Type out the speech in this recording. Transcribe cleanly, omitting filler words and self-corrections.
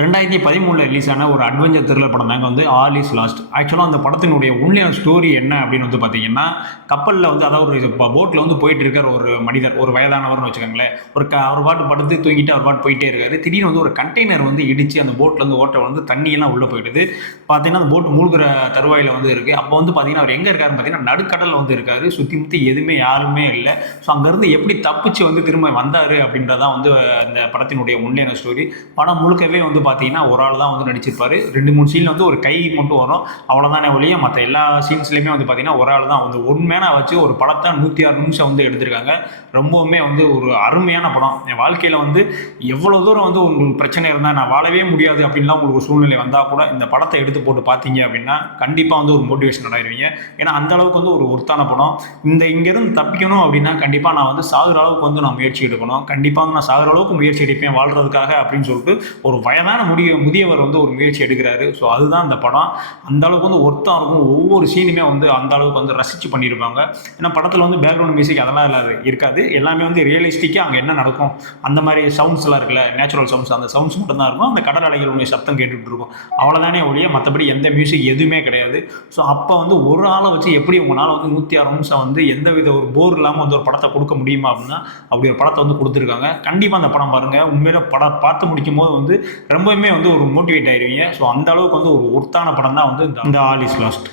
2013 release ஆன ஒரு adventure thriller படம் தாங்க வந்து ஆல் இஸ் லாஸ்ட். ஆக்சுவலா அந்த படத்தினுடைய உண்மையான ஸ்டோரி என்ன அப்படின்னு வந்து பார்த்தீங்கன்னா, கப்பல்ல வந்து அதாவது ஒரு போட்ல வந்து போயிட்டு இருக்கார் ஒரு மனிதர், ஒரு வயதானவர்னு வச்சுக்கோங்களேன். அவர் பாட்டு படுத்து தூங்கிட்டு அவர் பாட்டு போயிட்டே இருக்காரு. திடீர்னு வந்து ஒரு கண்டெய்னர் வந்து இடிச்சு அந்த போட்ல இருந்து ஓட்ட வந்து தண்ணியெல்லாம் உள்ள போயிடுது. பார்த்தீங்கன்னா, அந்த போட் மூழ்குற தருவாயில வந்து இருக்கு. அப்போ வந்து பார்த்தீங்கன்னா, அவர் எங்க இருக்காருன்னு பார்த்தீங்கன்னா, நடுக்கடல்ல வந்து இருக்காரு. சுத்தி முத்தி எதுவுமே யாருமே இல்ல. ஸோ அங்கருந்து எப்படி தப்பிச்சு வந்து திரும்ப வந்தாரு அப்படின்றது தான் வந்து அந்த படத்தினுடைய உண்மையான ஸ்டோரி. படம் முழுக்கவே வந்து பார்த்தீங்கன்னா ஒரு ஆள் தான் வந்து நடிச்சிருப்பாரு. 2, 3 சீன்ல வந்து ஒரு கை மட்டும் வரும். அவ்வளோதானே ஒழிய மற்ற எல்லா சீன்ஸ்லயுமே வந்து பார்த்தீங்கன்னா ஒரு ஆள் தான் வந்து ஒன் மேனா வச்சு ஒரு படத்தை 106 நிமிஷம் வந்து எடுத்திருக்காங்க. ரொம்பவுமே வந்து ஒரு அருமையான படம். என் வாழ்க்கையில வந்து எவ்வளோ தூரம் வந்து உங்களுக்கு பிரச்சனை இருந்தால் நான் வாழவே முடியாது அப்படின்லாம் உங்களுக்கு ஒரு சூழ்நிலை வந்தால் கூட இந்த படத்தை எடுத்து போட்டு பார்த்தீங்க அப்படின்னா கண்டிப்பாக வந்து ஒரு மோட்டிவேஷன் ஆயிடுவீங்க. ஏன்னா அந்த அளவுக்கு வந்து ஒரு ஒர்த்தான படம். இங்கேருந்து தப்பிக்கணும் அப்படின்னா கண்டிப்பாக நான் வந்து சாகுற அளவுக்கு வந்து நான் முயற்சி எடுக்கணும். கண்டிப்பாக நான் சாகுற அளவுக்கு முயற்சி எடுப்பேன் வாழ்றதுக்காக அப்படின்னு சொல்லிட்டு ஒரு வயதான முதியவர் வந்து ஒரு முயற்சி எடுக்கிறாரு. ஸோ அதுதான் அந்த படம். அந்த அளவுக்கு வந்து ஒர்த்தாக இருக்கும். ஒவ்வொரு சீனுமே வந்து அந்த அளவுக்கு வந்து ரசித்து பண்ணியிருப்பாங்க. ஏன்னா படத்தில் வந்து பேக்ரவுண்ட் மியூசிக் அதெல்லாம் இருக்காது. எல்லாமே வந்து ரியலிஸ்டிக்காக அங்கே என்ன நடக்கும் அந்த மாதிரி சவுண்ட்ஸ்லாம் இருக்குல்ல, நேச்சுரல் சவுண்ட்ஸ், அந்த சவுண்ட்ஸ் மட்டும் தான் இருக்கும். அந்த கடல் அலைகளுடைய சத்தம் கேட்டுட்டு இருக்கும். அவ்வளோதானே ஒழிய மற்றபடி எந்த மியூசிக் எதுவுமே கிடையாது. ஸோ அப்போ வந்து ஒரு ஆளை வச்சு எப்படி உங்களால் வந்து 106 நிமிஷம் வந்து எந்த வித ஒரு போர் இல்லாமல் வந்து ஒரு படத்தை கொடுக்க முடியுமா அப்படின்னா அப்படி ஒரு படத்தை வந்து கொடுத்துருக்காங்க. கண்டிப்பாக அந்த படம் பாருங்கள். உண்மையில படம் பார்த்து முடிக்கும் போது வந்து ரொம்பவுமே வந்து ஒரு மோட்டிவேட் ஆயிருவீங்க. ஸோ அந்த அளவுக்கு வந்து ஒரு ஒர்த்தான படம் தான் வந்து இந்த ஆல் இஸ் லாஸ்ட்.